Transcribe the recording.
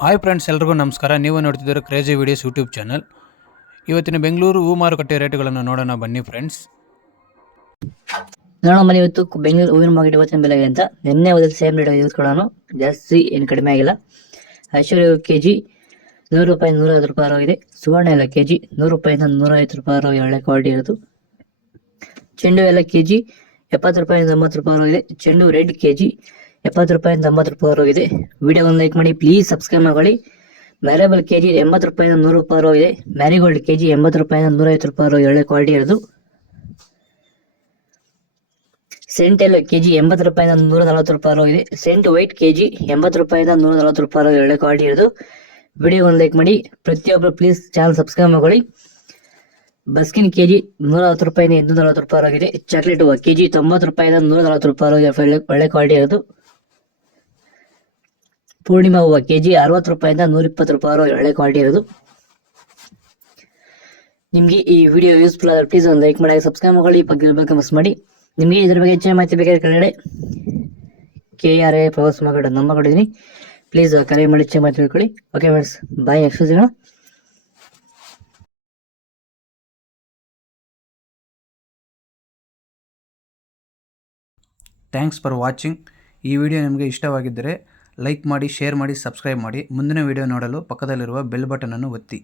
Hi friends, ಎಲ್ರಿಗೂ ನಮಸ್ಕಾರ. ನೀವು ನೋಡ್ತಿದ್ದೀರ ಕ್ರೇಜಿ ವಿಡಿಯೋಸ್ ಯೂಟ್ಯೂಬ್ ಚಾನಲ್. ಇವತ್ತಿನ ಬೆಂಗಳೂರು ಹೂ ಮಾರುಕಟ್ಟೆ ರೇಟುಗಳನ್ನು ನೋಡೋಣ ಬನ್ನಿ ಫ್ರೆಂಡ್ಸ್. ನೋಡೋಣ ಇವತ್ತು ಬೆಂಗಳೂರು ಹೂವಿನ ಮಾರ್ಕೆಟ್ ಇವತ್ತಿನ ಬೆಲೆಗೆ ಅಂತ ನಿನ್ನೆ ಓದಿದ ಸೇಮ್ ರೇಟ್ ಯೂಸ್ಕೊಳ್ಳೋಣ. ಜಾಸ್ತಿ ಏನು ಕಡಿಮೆ ಆಗಿಲ್ಲ. ಐಶ್ವರ್ಯ ಕೆಜಿ ₹100 ₹150 ಆಗಿದೆ. ಸುವರ್ಣ ಎಲ್ಲ ಕೆಜಿ ₹100 ₹150 ಒಳ್ಳೆ ಕ್ವಾಲಿಟಿ ಇರೋದು. ಚೆಂಡು ಎಲ್ಲ ಕೆಜಿ ₹70 ₹80 ಆಗಿದೆ. ಚೆಂಡು ರೆಡ್ ಕೆಜಿ ₹70 ₹80 ಆಗಿದೆ. ವಿಡಿಯೋವನ್ನು ಲೈಕ್ ಮಾಡಿ, ಪ್ಲೀಸ್ ಸಬ್ಸ್ಕ್ರೈಬ್ ಮಾಡಿ. ಮ್ಯಾರೇಬಲ್ ಕೆಜಿ ₹80 ₹100 ಆಗಿದೆ. ಮ್ಯಾರಿಗೋಲ್ಡ್ ಕೆಜಿ ₹80 ₹150 ಒಳ್ಳೆ ಕ್ವಾಲಿಟಿ ಇರೋದು. ಸೆಂಟ್ ಎಲ್ಲ ಕೆಜಿ ₹80 ₹140 ಆಗಿದೆ. ಸೆಂಟ್ ವೈಟ್ ಕೆಜಿ ₹80 ₹140 ಒಳ್ಳೆ ಕ್ವಾಲಿಟಿ ಇರೋದು. ವಿಡಿಯೋವನ್ನು ಲೈಕ್ ಮಾಡಿ, ಪ್ರತಿಯೊಬ್ಬರು ಪ್ಲೀಸ್ ಚಾನಲ್ ಸಬ್ಸ್ಕ್ರೈಬ್ ಮಾಡಿ. ಬಸ್ಕಿನ್ ಕೆಜಿ ₹140 ₹240 ಆಗಿದೆ. ಚಾಕ್ಲೇಟ್ ಹೂವು ಕೆಜಿ ₹90 ₹140 ಒಳ್ಳೆ ಕ್ವಾಲಿಟಿ ಇರೋದು. ಪೂರ್ಣಿಮಾ ಹೂವು ಕೆಜಿ ₹60 ₹120 ಒಳ್ಳೆ ಕ್ವಾಲಿಟಿ ಇರೋದು. ನಿಮಗೆ ಈ ವಿಡಿಯೋ ಯೂಸ್ಫುಲ್ ಆದರೆ ಪ್ಲೀಸ್ ಒಂದು ಲೈಕ್ ಮಾಡಿ, ಸಬ್ಸ್ಕ್ರೈಬ್ ಮಾಡಿ, ಬಗ್ಗೆ ಮಿಸ್ ಮಾಡಿ. ನಿಮಗೆ ಇದರ ಬಗ್ಗೆ ಹೆಚ್ಚಿನ ಮಾಹಿತಿ ಬೇಕಾದ್ರೆ ಕೆಳಗಡೆ KRA ಪ್ರವಾಸ ಮಾರ್ಕೆಟ್ ನಂಬರ್ ಕೊಟ್ಟಿದ್ದೀನಿ. ಪ್ಲೀಸ್ ಕರೆ ಮಾಡಿ ಹೆಚ್ಚಿನ ಮಾಹಿತಿ ತಿಳ್ಕೊಳ್ಳಿ. ಓಕೆ ಫ್ರೆಂಡ್ಸ್, ಬಾಯ್. ನೆಕ್ಸ್ಟ್ ಸಿಗೋಣ. Thanks for watching. ಈ ವಿಡಿಯೋ ನಿಮಗೆ ಇಷ್ಟವಾಗಿದ್ದರೆ ಲೈಕ್ ಮಾಡಿ, ಶೇರ್ ಮಾಡಿ, ಸಬ್ಸ್ಕ್ರೈಬ್ ಮಾಡಿ. ಮುಂದಿನ ವಿಡಿಯೋ ನೋಡಲು ಪಕ್ಕದಲ್ಲಿರುವ ಬೆಲ್ ಬಟನ್ ಅನ್ನು ಒತ್ತಿ.